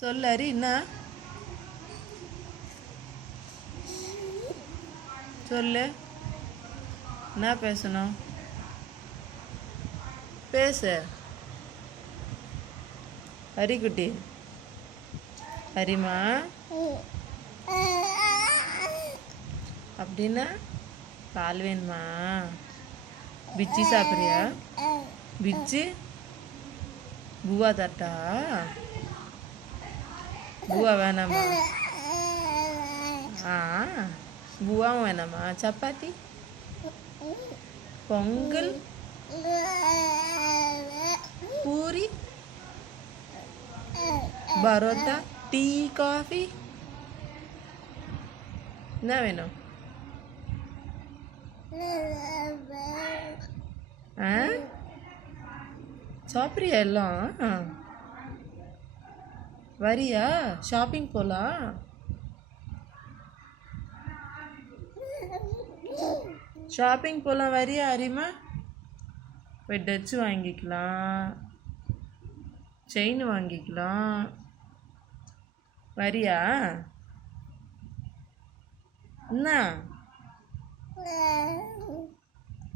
சொல்லு ஹரி. என்ன சொல்லு, என்ன பேசணும்? பேசு ஹரிக்குட்டி. ஹரிமா அப்படின்னா பால் வேணுமா? பிச்சி சாப்பிட்றியா? பிச்சி பூவா தட்டா? பூவா வேணாமா? ஆ, பூவாவும் வேணாமா? சப்பாத்தி, பொங்கல், பூரி, பரோட்டா, டீ, காஃபி, என்ன வேணும்? ஆ, சாப்பிட்றியா எல்லாம்? வரியா? ஷாப்பிங் போகலாம். ஷாப்பிங் போகலாம், வரியா ஹரிமா? போய் டச்சு வாங்கிக்கலாம், செயின் வாங்கிக்கலாம். வரியா? என்ன